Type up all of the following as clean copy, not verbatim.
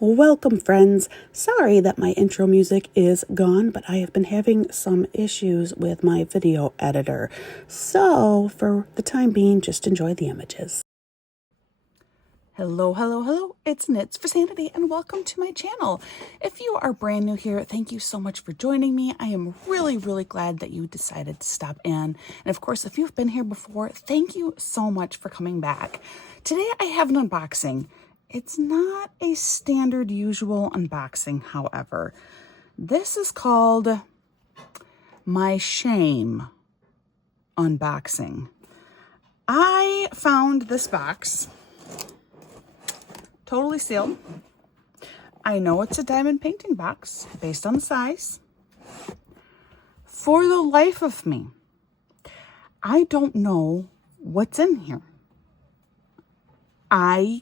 Welcome, friends. Sorry that my intro music is gone, but I have been having some issues with my video editor. So, for the time being, just enjoy the images. Hello, hello, hello. It's Knits for Sanity, and welcome to my channel. If you are brand new here, thank you so much for joining me. I am really glad that you decided to stop in. And of course, if you've been here before, thank you so much for coming back. Today, I have an unboxing. It's not a standard usual unboxing, however. This is called my shame unboxing. I found this box totally sealed. I know it's a diamond painting box based on the size. For the life of me, I don't know what's in here. I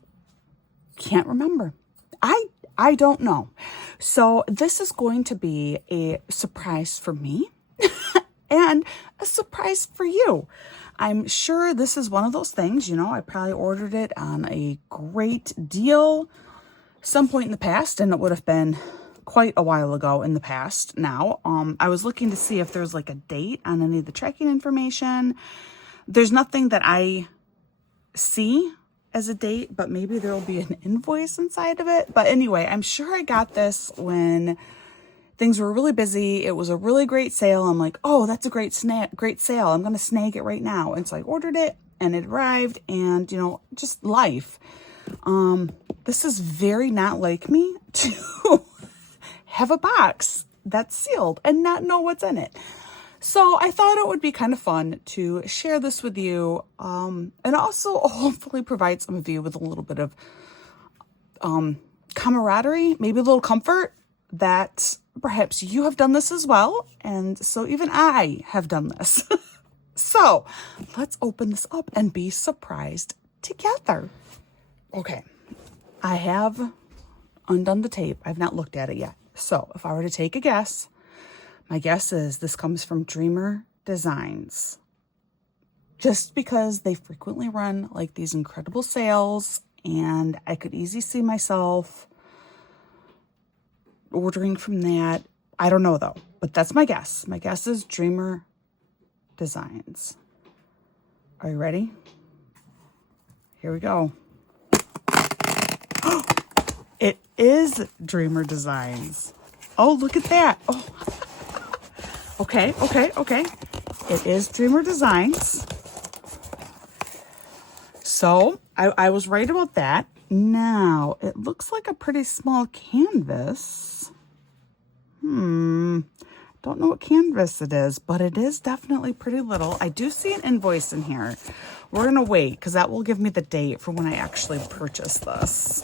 can't remember. I don't know. So this is going to be a surprise for me and a surprise for you. I'm sure this is one of those things, you know, I probably ordered it on a great deal some point in the past, and it would have been quite a while ago in the past now. I was looking to see if there's like a date on any of the tracking information. There's nothing that I see as a date, but maybe there will be an invoice inside of it. But anyway, I'm sure I got this when things were really busy. It was a really great sale. I'm like, oh, that's a great sale. I'm going to snag it right now. And so I ordered it and it arrived, and, you know, just life. This is very not like me to have a box that's sealed and not know what's in it. So I thought it would be kind of fun to share this with you, and also hopefully provide some of you with a little bit of camaraderie, maybe a little comfort that perhaps you have done this as well. And so even I have done this. So let's open this up and be surprised together. Okay, I have undone the tape. I've not looked at it yet. So if I were to take a guess, my guess is this comes from Dreamerdesigns. Just because they frequently run like these incredible sales, and I could easily see myself ordering from that. I don't know though, but that's my guess. My guess is Dreamerdesigns. Are you ready? Here we go. It is Dreamerdesigns. Oh, look at that. Oh. Okay. It is Dreamerdesigns. So I was right about that. Now, it looks like a pretty small canvas. Don't know what canvas it is, but it is definitely pretty little. I do see an invoice in here. We're going to wait because that will give me the date for when I actually purchase this.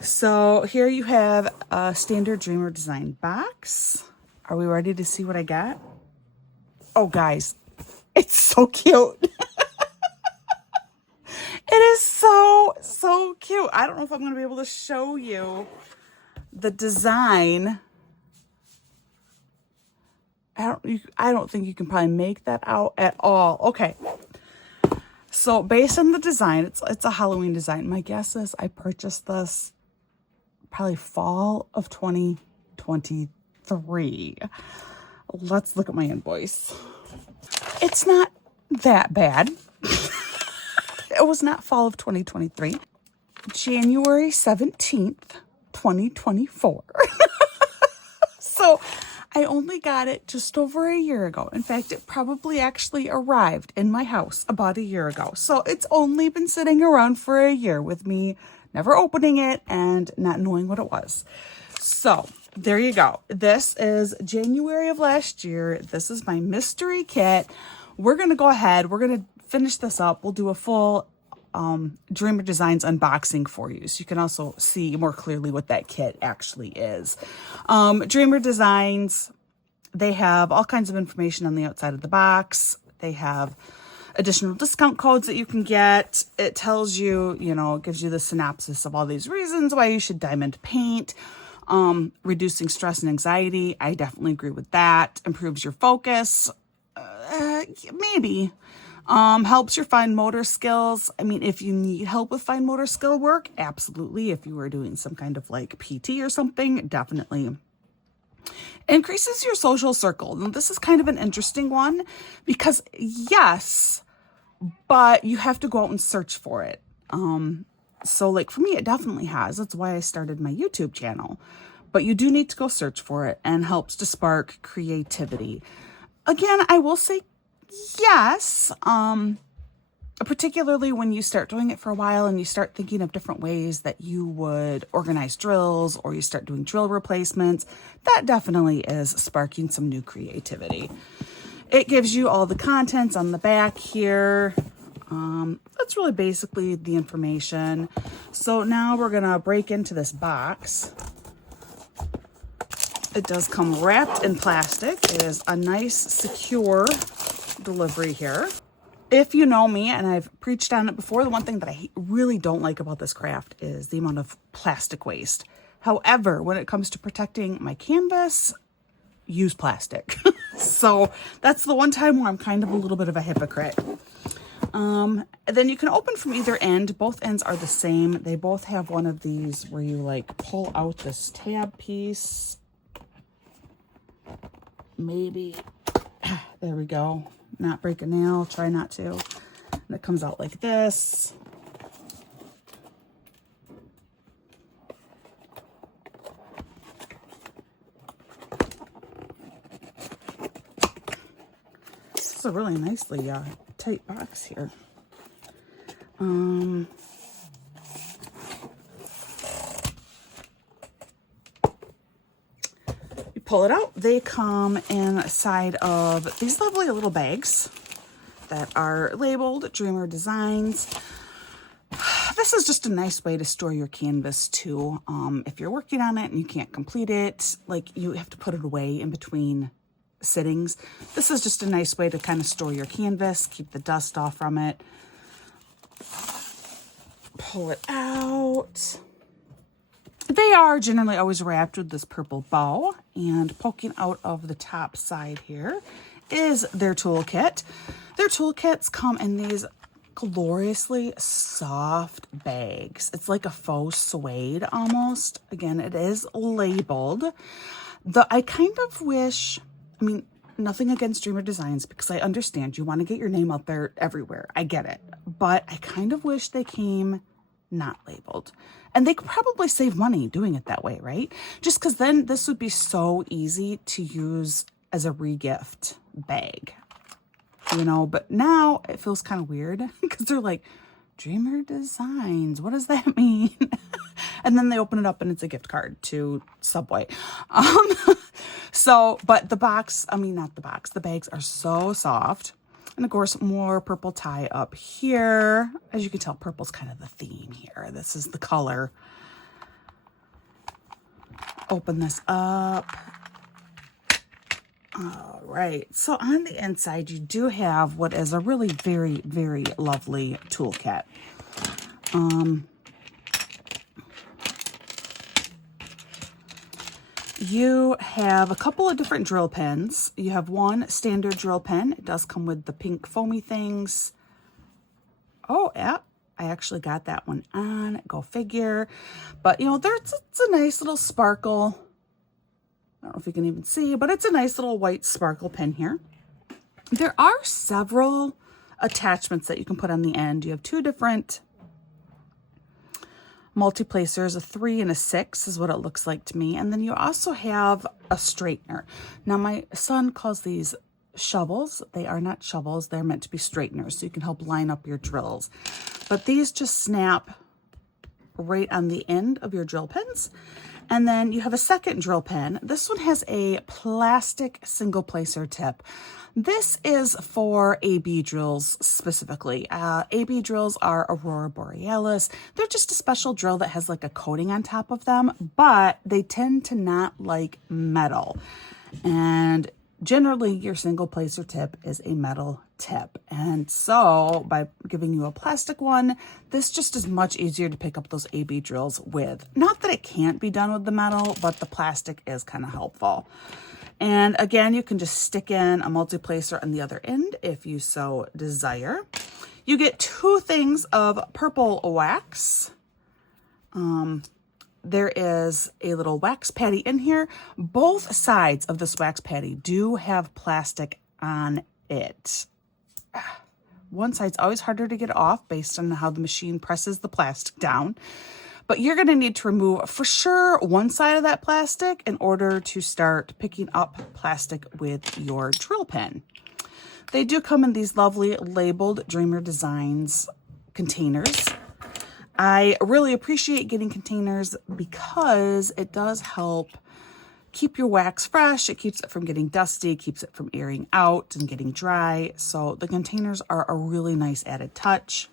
So here you have a standard Dreamerdesign box. Are we ready to see what I got? Oh, guys, it's so cute. It is so cute. I don't know if I'm going to be able to show you the design. I don't think you can probably make that out at all. Okay. So based on the design, it's a Halloween design. My guess is I purchased this probably fall of 2023. Let's look at my invoice. It's not that bad. It was not fall of 2023. January 17th, 2024. So I only got it just over a year ago. In fact, it probably actually arrived in my house about a year ago. So it's only been sitting around for a year with me never opening it and not knowing what it was. So there you go. This is January of last year. This is my mystery kit. We're going to go ahead. We're going to finish this up. We'll do a full Dreamerdesigns unboxing for you, so you can also see more clearly what that kit actually is. Dreamerdesigns, they have all kinds of information on the outside of the box. They have additional discount codes that you can get. It tells you, you know, it gives you the synopsis of all these reasons why you should diamond paint. Reducing stress and anxiety. I definitely agree with that. Improves your focus. maybe. Helps your fine motor skills. I mean, if you need help with fine motor skill work, absolutely. If you were doing some kind of like PT or something, definitely. Increases your social circle. Now, this is kind of an interesting one because yes, but you have to go out and search for it. So like for me, it definitely has. That's why I started my YouTube channel. But you do need to go search for it, and helps to spark creativity. Again, I will say yes, particularly when you start doing it for a while and you start thinking of different ways that you would organize drills, or you start doing drill replacements, that definitely is sparking some new creativity. It gives you all the contents on the back here. That's really basically the information. So now we're gonna break into this box. It does come wrapped in plastic. It is a nice, secure delivery here. If you know me, and I've preached on it before, the one thing that I really don't like about this craft is the amount of plastic waste. However, when it comes to protecting my canvas, use plastic. So that's the one time where I'm kind of a little bit of a hypocrite. Then you can open from either end. Both ends are the same. They both have one of these where you like pull out this tab piece. Maybe, there we go. Not break a nail, try not to. And it comes out like this. This is a really nicely tight box here. Pull it out. They come inside of these lovely little bags that are labeled Dreamer Designs. This is just a nice way to store your canvas too. If you're working on it and you can't complete it, like you have to put it away in between sittings. This is just a nice way to kind of store your canvas, keep the dust off from it. Pull it out. They are generally always wrapped with this purple bow, and poking out of the top side here is their toolkit. Their toolkits come in these gloriously soft bags. It's like a faux suede almost. Again, it is labeled. I kind of wish, I mean, nothing against Dreamer Designs, because I understand you want to get your name out there everywhere. I get it. But I kind of wish they came not labeled. And they could probably save money doing it that way, right? Just because then this would be so easy to use as a regift bag, you know? But now it feels kind of weird because they're like, Dreamer Designs, what does that mean? And then they open it up and it's a gift card to Subway. But the box, I mean, not the box, the bags are so soft. And of course, more purple tie up here. As you can tell, purple's kind of the theme here. This is the color. Open this up. All right. So on the inside, you do have what is a really very, very lovely toolkit. You have a couple of different drill pens. You have one standard drill pen. It does come with the pink foamy things. Oh, yeah, I actually got that one on. Go figure. But, you know, it's a nice little sparkle. I don't know if you can even see, but it's a nice little white sparkle pen here. There are several attachments that you can put on the end. You have two different multi-placers, a 3 and a 6 is what it looks like to me. And then you also have a straightener. Now my son calls these shovels. They are not shovels. They're meant to be straighteners, so you can help line up your drills. But these just snap right on the end of your drill pins. And then you have a second drill pen. This one has a plastic single placer tip. This is for AB drills specifically. AB drills are Aurora Borealis. They're just a special drill that has like a coating on top of them, but they tend to not like metal. And generally your single placer tip is a metal tip. And so by giving you a plastic one, this just is much easier to pick up those AB drills with. Not that it can't be done with the metal, but the plastic is kind of helpful. And again, you can just stick in a multi-placer on the other end if you so desire. You get 2 things of purple wax. There is a little wax patty in here. Both sides of this wax patty do have plastic on it. One side's always harder to get off based on how the machine presses the plastic down. But you're going to need to remove, for sure, one side of that plastic in order to start picking up plastic with your drill pen. They do come in these lovely labeled Dreamer Designs containers. I really appreciate getting containers because it does help keep your wax fresh. It keeps it from getting dusty, keeps it from airing out and getting dry. So the containers are a really nice added touch.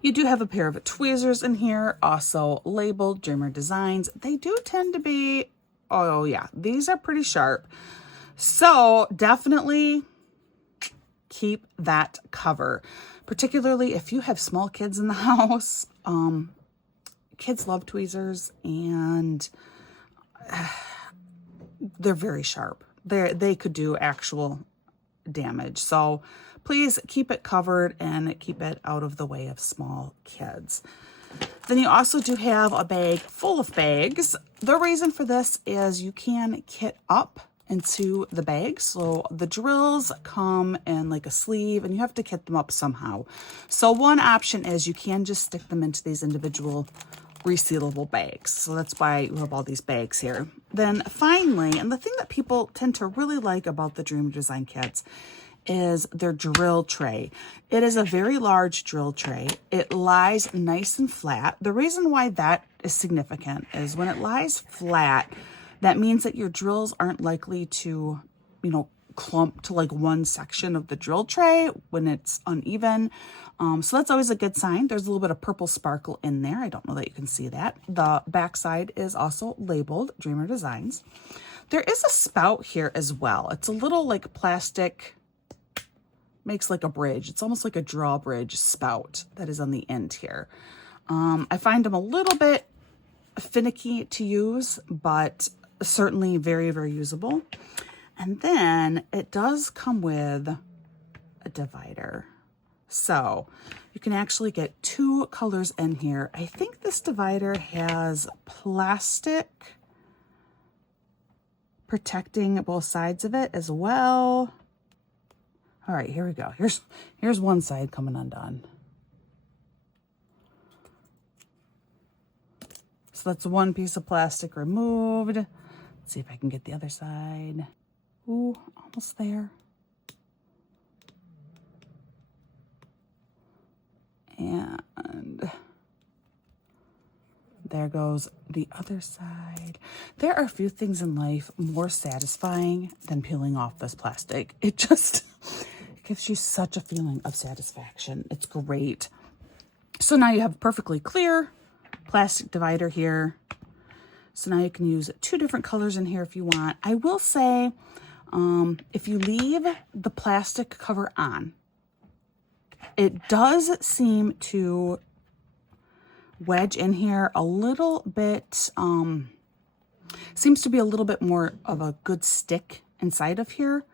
You do have a pair of tweezers in here, also labeled Dreamer Designs. They do tend to be, oh yeah, these are pretty sharp. So definitely keep that cover, particularly if you have small kids in the house. Kids love tweezers and they're very sharp. They could do actual damage. So please keep it covered and keep it out of the way of small kids. Then you also do have a bag full of bags. The reason for this is you can kit up into the bag. So the drills come in like a sleeve and you have to kit them up somehow. So one option is you can just stick them into these individual resealable bags. So that's why you have all these bags here. Then finally, and the thing that people tend to really like about the Dreamer Design kits is their drill tray. It is a very large drill tray. It lies nice and flat. The reason why that is significant is when it lies flat, that means that your drills aren't likely to, you know, clump to like one section of the drill tray when it's uneven. So that's always a good sign. There's a little bit of purple sparkle in there. I don't know that you can see that. The backside is also labeled Dreamer Designs. There is a spout here as well. It's a little like plastic, makes like a bridge. It's almost like a drawbridge spout that is on the end here. I find them a little bit finicky to use, but certainly very, very usable. And then it does come with a divider. So you can actually get 2 colors in here. I think this divider has plastic protecting both sides of it as well. All right, here we go. Here's one side coming undone. So that's one piece of plastic removed. Let's see if I can get the other side. Ooh, almost there. And there goes the other side. There are a few things in life more satisfying than peeling off this plastic. It just gives you such a feeling of satisfaction. It's great. So now you have a perfectly clear plastic divider here. So now you can use 2 different colors in here if you want. I will say, if you leave the plastic cover on, it does seem to wedge in here a little bit, seems to be a little bit more of a good stick inside of here.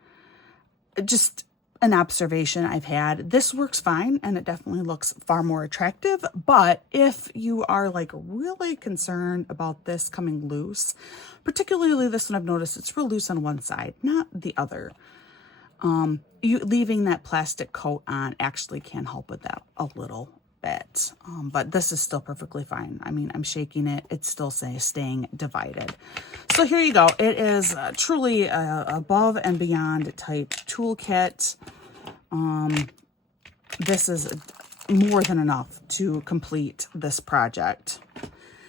Just an observation I've had. This works fine and it definitely looks far more attractive, but if you are like really concerned about this coming loose, particularly this one, I've noticed it's real loose on one side, not the other. You leaving that plastic coat on actually can help with that a little bit, but this is still perfectly fine. I mean, I'm shaking it, it's still staying divided. So here you go. It is truly a above and beyond type toolkit. This is more than enough to complete this project.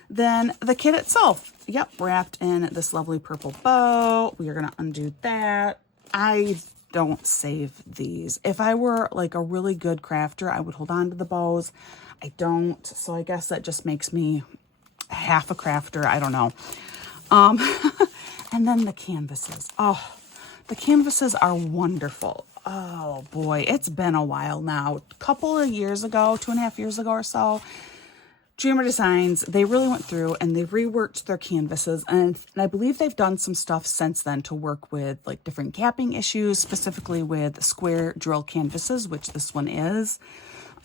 Then the kit itself, yep, wrapped in this lovely purple bow. We are going to undo that. I don't save these. If I were like a really good crafter, I would hold on to the bows. I don't, so I guess that just makes me half a crafter. I don't know. And then the canvases. Oh, the canvases are wonderful. Oh boy, it's been a while now. A couple of years ago, 2.5 years ago or so, Dreamer Designs, they really went through and they reworked their canvases, and I believe they've done some stuff since then to work with like different gapping issues, specifically with square drill canvases, which this one is.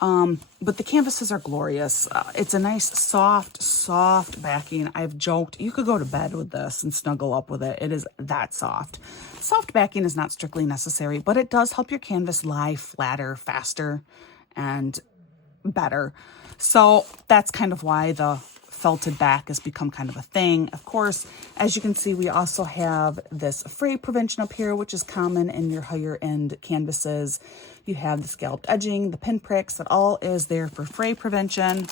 But the canvases are glorious. It's a nice soft backing. I've joked you could go to bed with this and snuggle up with it. It is that soft. Soft backing is not strictly necessary, but it does help your canvas lie flatter, faster, and better. So that's kind of why the felted back has become kind of a thing. Of course, as you can see, we also have this fray prevention up here, which is common in your higher end canvases. You have the scalloped edging, the pinpricks, that all is there for fray prevention.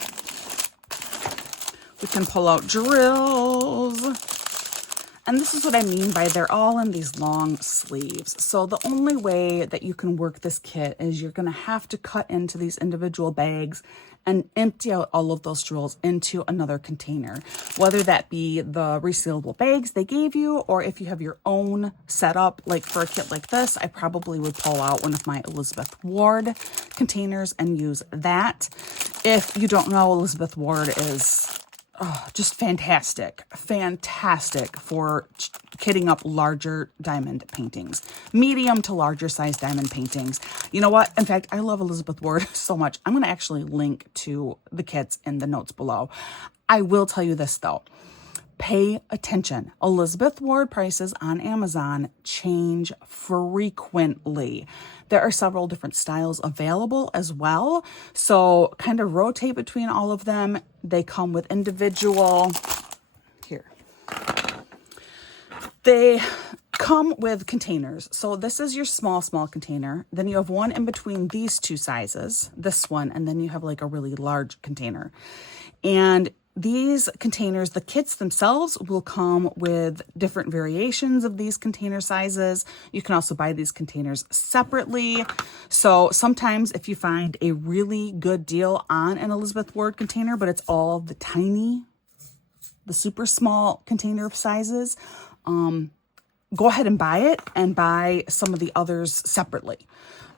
We can pull out drills. And this is what I mean by they're all in these long sleeves. So the only way that you can work this kit is you're going to have to cut into these individual bags and empty out all of those drills into another container, whether that be the resealable bags they gave you, or if you have your own setup, like for a kit like this, I probably would pull out one of my Elizabeth Ward containers and use that. If you don't know, Elizabeth Ward is just fantastic for kitting up larger diamond paintings, medium to larger size diamond paintings. You know what? In fact, I love Elizabeth Ward so much. I'm going to actually link to the kits in the notes below. I will tell you this though. Pay attention. Elizabeth Ward prices on Amazon change frequently. There are several different styles available as well. So kind of rotate between all of them. They come with individual, they come with containers. So this is your small container. Then you have one in between these two sizes, this one, and then you have like a really large container. And these containers, the kits themselves will come with different variations of these container sizes. You can also buy these containers separately. So sometimes if you find a really good deal on an Elizabeth Ward container, but it's all the super small container sizes, go ahead and buy it and buy some of the others separately.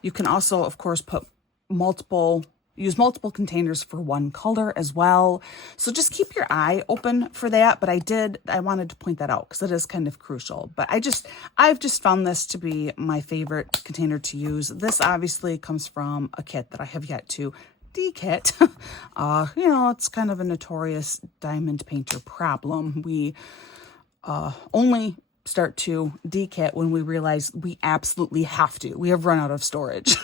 You can also, of course, use multiple containers for one color as well. So just keep your eye open for that. But I wanted to point that out because it is kind of crucial. But I've just found this to be my favorite container to use. This obviously comes from a kit that I have yet to de-kit. It's kind of a notorious diamond painter problem. We only start to de-kit when we realize we absolutely have to. We have run out of storage.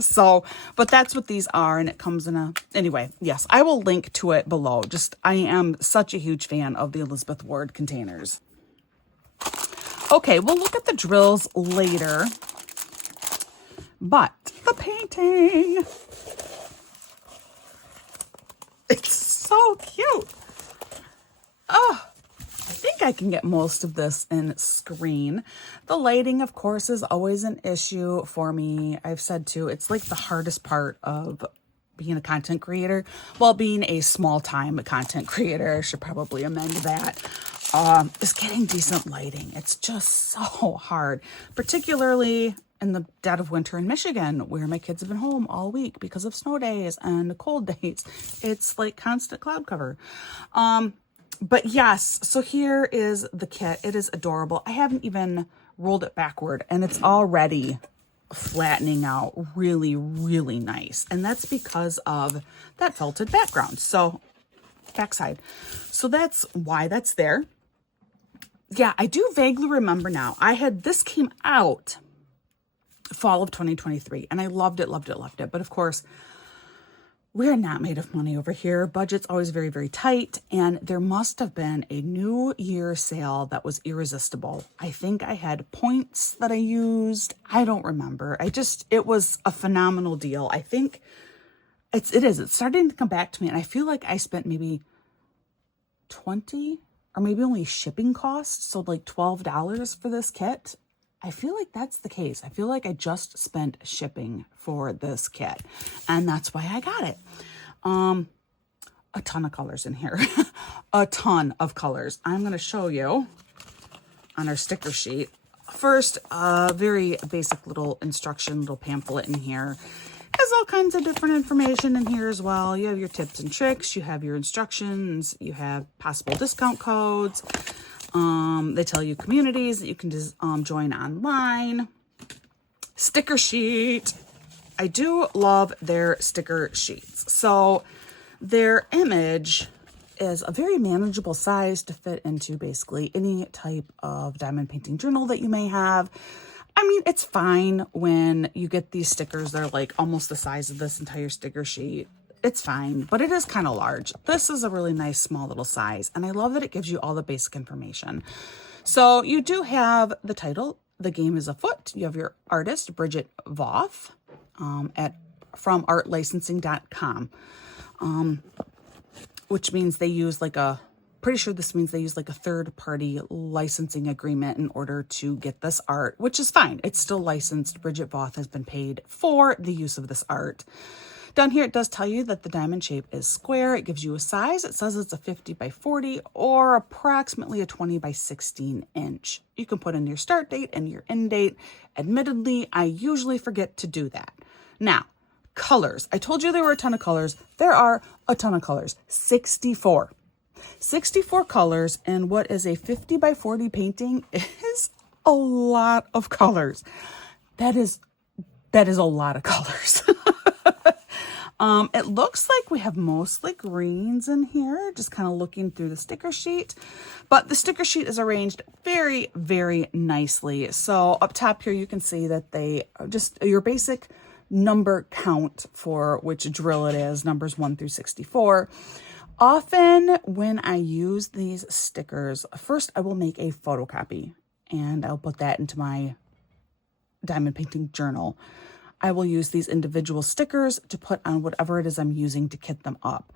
So, but that's what these are, and it comes in anyway, yes, I will link to it below. I am such a huge fan of the Elizabeth Ward containers. Okay, we'll look at the drills later, but the painting, it's so cute. Oh, I think I can get most of this in screen. The lighting, of course, is always an issue for me. I've said too, it's like the hardest part of being a content creator. Well, being a small-time content creator, I should probably amend that, is getting decent lighting. It's just so hard, particularly in the dead of winter in Michigan, where my kids have been home all week because of snow days and cold days. It's like constant cloud cover. But yes, so here is the kit. It is adorable. I haven't even rolled it backward and it's already flattening out really, really nice. And that's because of that felted background. So backside. So that's why that's there. Yeah, I do vaguely remember now. This came out fall of 2023 and I loved it. But of course, we're not made of money over here. Budget's always very, very tight. And there must have been a New Year sale that was irresistible. I think I had points that I used. I don't remember. It was a phenomenal deal. I think it's starting to come back to me. And I feel like I spent maybe $20 or maybe only shipping costs. So like $12 for this kit. I feel like that's the case. I feel like I just spent shipping for this kit and that's why I got it. A ton of colors in here, a ton of colors. I'm going to show you on our sticker sheet. First, a very basic little instruction, little pamphlet in here. Has all kinds of different information in here as well. You have your tips and tricks, you have your instructions, you have possible discount codes. They tell you communities that you can just join online. Sticker sheet. I do love their sticker sheets. So their image is a very manageable size to fit into basically any type of diamond painting journal that you may have. I mean, it's fine when you get these stickers. They're like almost the size of this entire sticker sheet. It's fine, but it is kind of large. This is a really nice small little size, and I love that it gives you all the basic information. So you do have the title, The Game is Afoot. You have your artist, Bridget Voth, from artlicensing.com, which means they use like a, pretty sure this means they use like a third-party licensing agreement in order to get this art, which is fine. It's still licensed. Bridget Voth has been paid for the use of this art. Down here, it does tell you that the diamond shape is square. It gives you a size. It says it's a 50 by 40 or approximately a 20 by 16 inch. You can put in your start date and your end date. Admittedly, I usually forget to do that. Now, colors. I told you there were a ton of colors. There are a ton of colors. 64. 64 colors, and what is a 50 by 40 painting is a lot of colors. That is a lot of colors. It looks like we have mostly greens in here, just kind of looking through the sticker sheet, but the sticker sheet is arranged very, very nicely. So up top here, you can see that they just, your basic number count for which drill it is, numbers 1 through 64. Often when I use these stickers, first I will make a photocopy and I'll put that into my diamond painting journal. I will use these individual stickers to put on whatever it is I'm using to kit them up.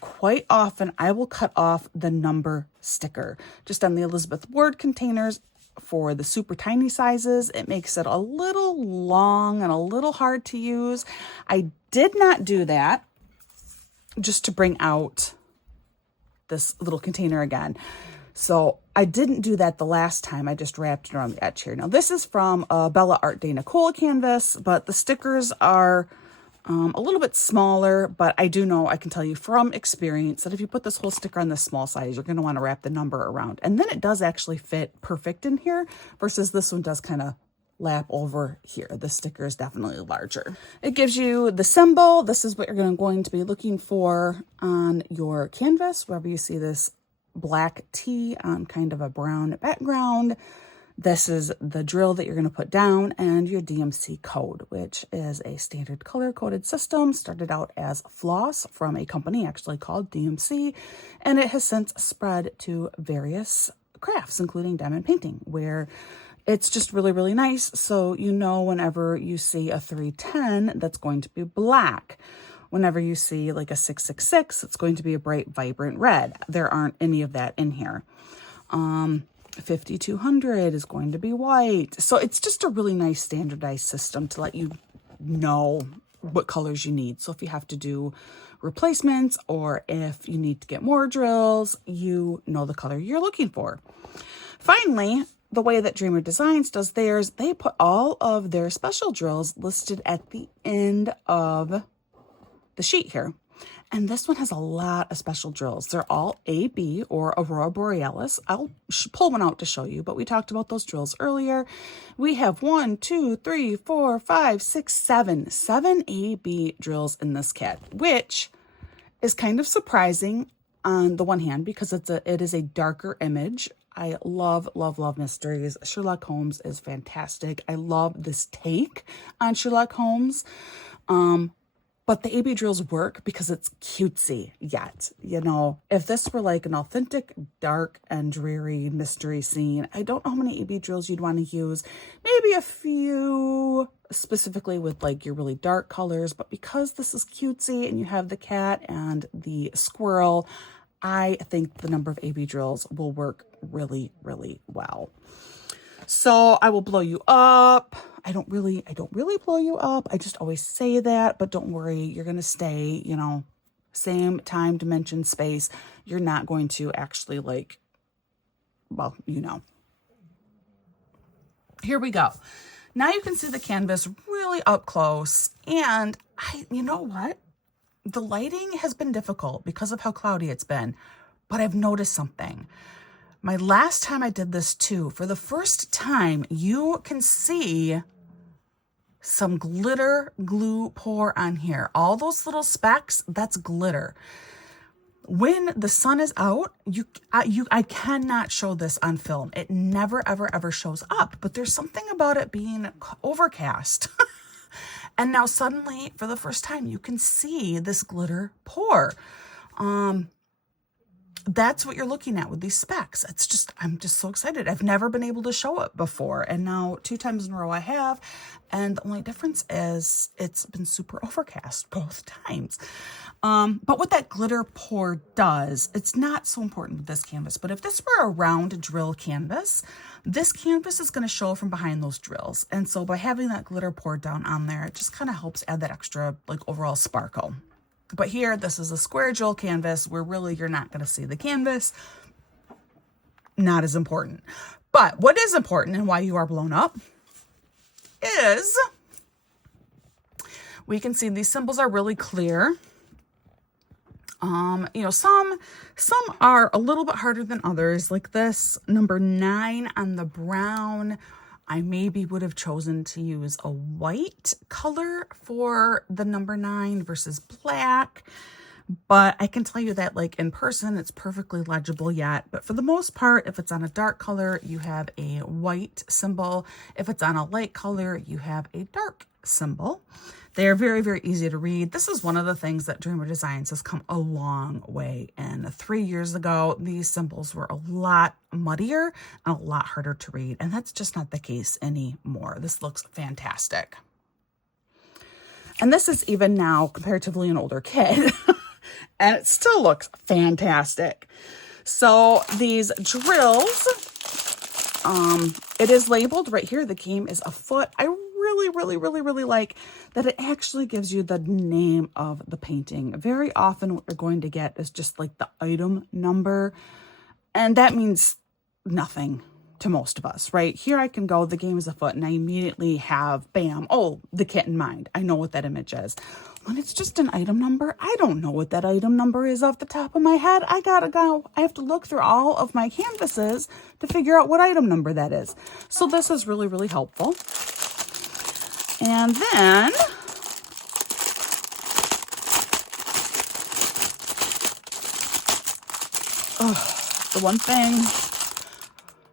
Quite often I will cut off the number sticker. Just on the Elizabeth Ward containers for the super tiny sizes, it makes it a little long and a little hard to use. I did not do that just to bring out this little container again. So I didn't do that the last time. I just wrapped it around the edge here. Now this is from a Bella Art Day Nicole canvas, but the stickers are a little bit smaller, but I do know, I can tell you from experience that if you put this whole sticker on this small size, you're going to want to wrap the number around. And then it does actually fit perfect in here versus this one does kind of lap over here. The sticker is definitely larger. It gives you the symbol. This is what you're going to be looking for on your canvas, wherever you see this black T on kind of a brown background. This is the drill that you're going to put down and your DMC code, which is a standard color-coded system. Started out as floss from a company actually called DMC, and it has since spread to various crafts, including diamond painting, where it's just really, really nice. So you know whenever you see a 310, that's going to be black. Whenever you see like a 666, it's going to be a bright, vibrant red. There aren't any of that in here. 5200 is going to be white. So it's just a really nice standardized system to let you know what colors you need. So if you have to do replacements or if you need to get more drills, you know the color you're looking for. Finally, the way that Dreamer Designs does theirs, they put all of their special drills listed at the end of the sheet here. And this one has a lot of special drills. They're all AB or Aurora Borealis. I'll pull one out to show you, but we talked about those drills earlier. We have 1, 2, 3, 4, 5, 6, 7 AB drills in this kit, which is kind of surprising on the one hand because it is a darker image. I love, love, love mysteries. Sherlock Holmes is fantastic. I love this take on Sherlock Holmes. But the AB drills work because it's cutesy yet. You know, if this were like an authentic, dark and dreary mystery scene, I don't know how many AB drills you'd want to use. Maybe a few specifically with like your really dark colors. But because this is cutesy and you have the cat and the squirrel, I think the number of AB drills will work really, really well. So I will blow you up. I don't really blow you up. I just always say that, but don't worry. You're going to stay, you know, same time, dimension, space. You're not going to actually well, you know. Here we go. Now you can see the canvas really up close. And you know what? The lighting has been difficult because of how cloudy it's been, but I've noticed something. My last time I did this too, for the first time, you can see some glitter glue pour on here. All those little specks, that's glitter. When the sun is out, I cannot show this on film. It never, ever, ever shows up, but there's something about it being overcast. And now suddenly, for the first time, you can see this glitter pour. That's what you're looking at with these specks. I'm just so excited. I've never been able to show it before. And now 2 times in a row I have. And the only difference is it's been super overcast both times. But what that glitter pour does, it's not so important with this canvas, but if this were a round drill canvas, this canvas is going to show from behind those drills. And so by having that glitter pour down on there, it just kind of helps add that extra like overall sparkle. But here, this is a square drill canvas where really you're not going to see the canvas. Not as important. But what is important and why you are blown up is we can see these symbols are really clear. You know, some are a little bit harder than others, like this number 9 on the brown. I maybe would have chosen to use a white color for the number 9 versus black, but I can tell you that like in person, it's perfectly legible yet. But for the most part, if it's on a dark color, you have a white symbol. If it's on a light color, you have a dark symbol. They are very, very easy to read. This is one of the things that Dreamer Designs has come a long way in. 3 years ago, these symbols were a lot muddier and a lot harder to read, and that's just not the case anymore. This looks fantastic. And this is even now comparatively an older kid, and it still looks fantastic. So these drills, it is labeled right here. The game is afoot. I really like that it actually gives you the name of the painting. Very often what you're going to get is just like the item number, and that means nothing to most of us, right? Here I can go, the game is afoot, and I immediately have, bam, oh, the kit in mind. I know what that image is. When it's just an item number, I don't know what that item number is off the top of my head. I gotta go. I have to look through all of my canvases to figure out what item number that is. So this is really helpful. And then the one thing,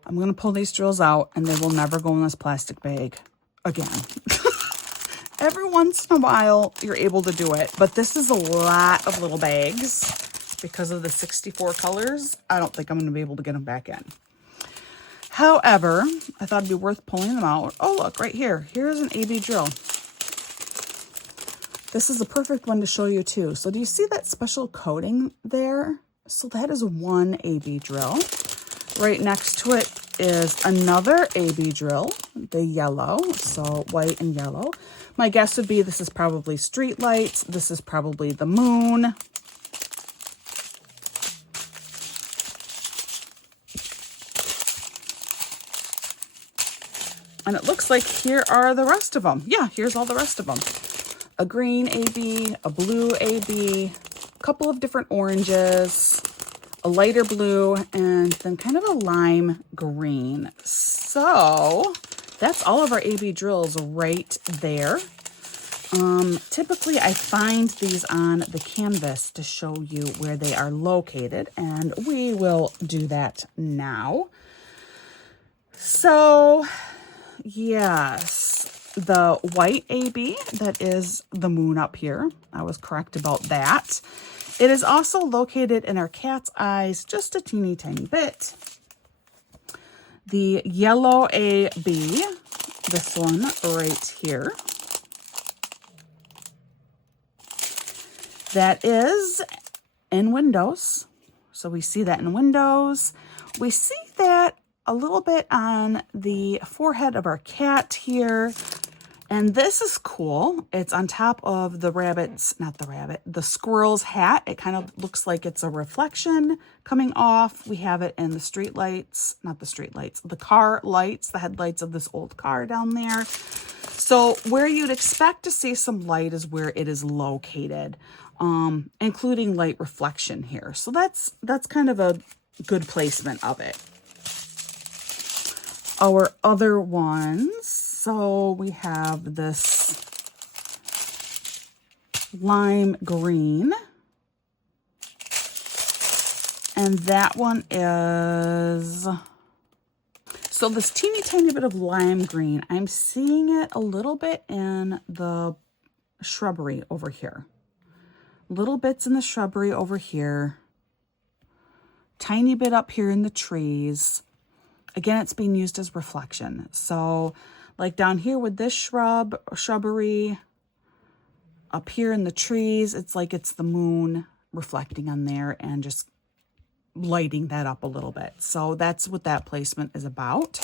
I'm going to pull these drills out and they will never go in this plastic bag again. Every once in a while, you're able to do it, but this is a lot of little bags because of the 64 colors. I don't think I'm going to be able to get them back in. However, I thought it'd be worth pulling them out. Oh, look, right here. Here's an AB drill. This is a perfect one to show you too. So do you see that special coating there? So that is one AB drill. Right next to it is another AB drill, the yellow, so white and yellow. My guess would be this is probably street lights. This is probably the moon. And it looks like here are the rest of them. Yeah, here's all the rest of them. A green AB, a blue AB, a couple of different oranges, a lighter blue, and then kind of a lime green. So that's all of our AB drills right there. Typically I find these on the canvas to show you where they are located, and we will do that now. So yes, the white AB, that is the moon up here. I was correct about that. It is also located in our cat's eyes just a teeny tiny bit. The yellow AB, this one right here, that is in windows. So we see that in windows. We see that a little bit on the forehead of our cat here. And this is cool. It's on top of the the squirrel's hat. It kind of looks like it's a reflection coming off. We have it in the street lights, not the street lights, the car lights, the headlights of this old car down there. So where you'd expect to see some light is where it is located, including light reflection here. So that's kind of a good placement of it. Our other ones, so we have this lime green, and that one is, so this teeny tiny bit of lime green, I'm seeing it a little bit in the shrubbery over here. Little bits in the shrubbery over here. Tiny bit up here in the trees. Again, it's being used as reflection. So like down here with this shrubbery, up here in the trees, it's like it's the moon reflecting on there and just lighting that up a little bit. So that's what that placement is about.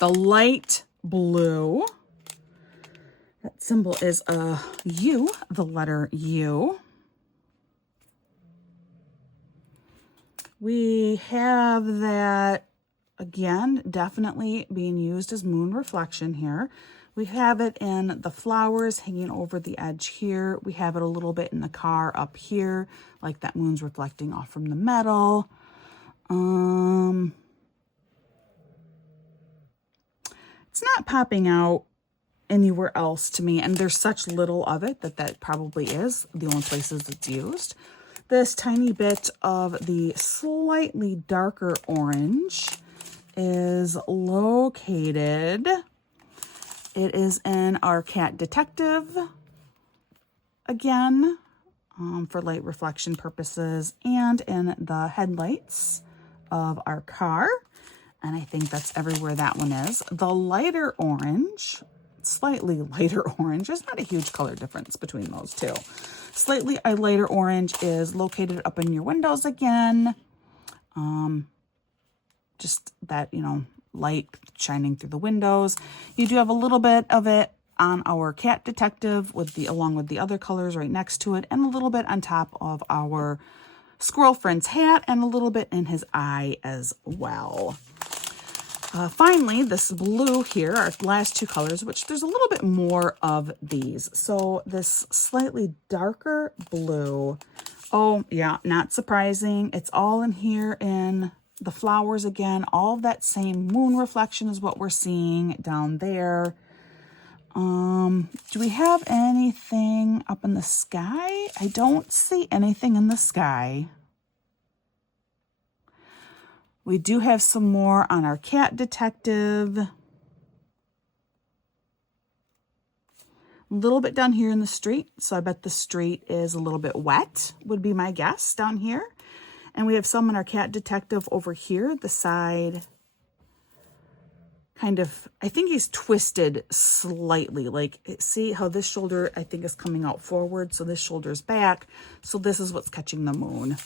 The light blue, that symbol is a U, the letter U. We have that, again, definitely being used as moon reflection here. We have it in the flowers hanging over the edge here. We have it a little bit in the car up here, like that moon's reflecting off from the metal. It's not popping out anywhere else to me, and there's such little of it that probably is the only places it's used. This tiny bit of the slightly darker orange is located. It is in our cat detective again, for light reflection purposes, and in the headlights of our car. And I think that's everywhere that one is. The lighter orange, slightly lighter orange, there's not a huge color difference between those two. Slightly a lighter orange is located up in your windows again. Just that, you know, light shining through the windows. You do have a little bit of it on our cat detective along with the other colors right next to it, and a little bit on top of our squirrel friend's hat, and a little bit in his eye as well. Finally, this blue here, our last two colors, which there's a little bit more of these. So this slightly darker blue, oh yeah, not surprising. It's all in here in the flowers again. All of that same moon reflection is what we're seeing down there. Do we have anything up in the sky? I don't see anything in the sky. We do have some more on our cat detective. A little bit down here in the street. So I bet the street is a little bit wet, would be my guess down here. And we have some in our cat detective over here, the side. Kind of, I think he's twisted slightly. Like, see how this shoulder, I think, is coming out forward. So this shoulder's back. So this is what's catching the moon.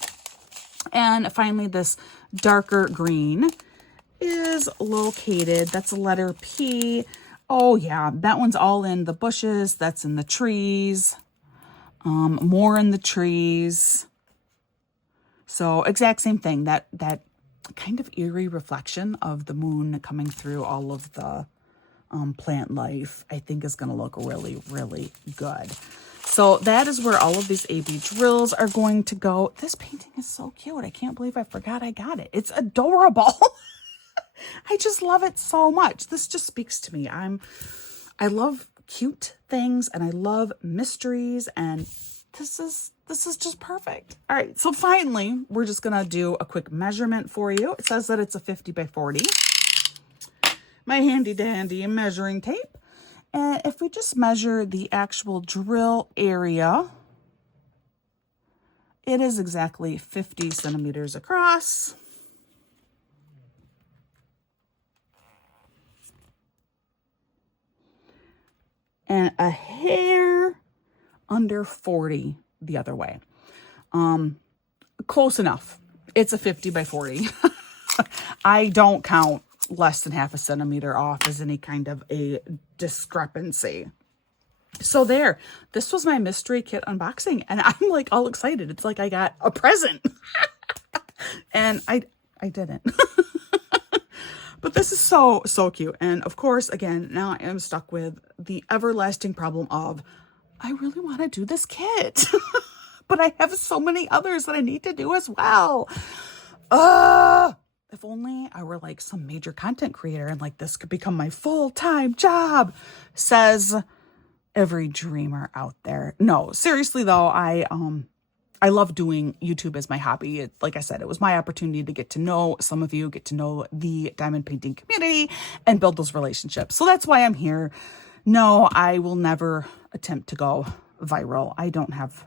And finally, this darker green is located, that's a letter P. Oh yeah, that one's all in the bushes. That's in the trees. More in the trees. So exact same thing, that kind of eerie reflection of the moon coming through all of the plant life, I think is going to look really, really good. So that is where all of these AB drills are going to go. This painting is so cute. I can't believe I forgot I got it. It's adorable. I just love it so much. This just speaks to me. I love cute things, and I love mysteries, and this is just perfect. All right, so finally, we're just gonna do a quick measurement for you. It says that it's a 50 by 40. My handy dandy measuring tape. And if we just measure the actual drill area, it is exactly 50 centimeters across. And a hair under 40 the other way. Close enough. It's a 50 by 40. I don't count less than half a centimeter off is any kind of a discrepancy. So there, this was my mystery kit unboxing, and I'm like all excited. It's like I got a present. And I didn't. But this is so cute. And of course, again, now I am stuck with the everlasting problem of I really want to do this kit. But I have so many others that I need to do as well. If only I were like some major content creator and like this could become my full-time job, says every dreamer out there. No, seriously though, I love doing YouTube as my hobby. Like I said, it was my opportunity to get to know some of you, get to know the diamond painting community, and build those relationships. So that's why I'm here. No, I will never attempt to go viral. I don't have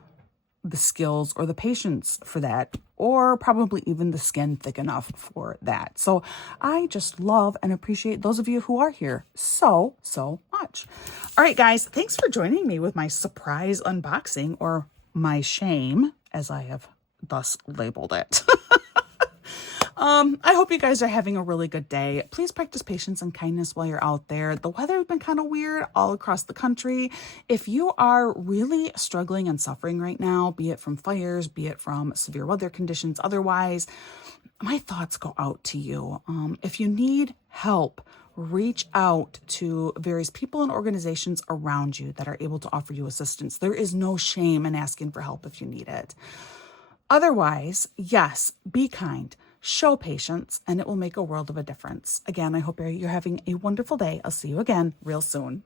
the skills or the patience for that, or probably even the skin thick enough for that. So I just love and appreciate those of you who are here so much. All right, guys, thanks for joining me with my surprise unboxing, or my shame, as I have thus labeled it. I hope you guys are having a really good day. Please practice patience and kindness while you're out there. The weather has been kind of weird all across the country. If you are really struggling and suffering right now, be it from fires, be it from severe weather conditions, otherwise, my thoughts go out to you. If you need help, reach out to various people and organizations around you that are able to offer you assistance. There is no shame in asking for help if you need it. Otherwise, yes, be kind. Show patience, and it will make a world of a difference. Again, I hope you're having a wonderful day. I'll see you again real soon.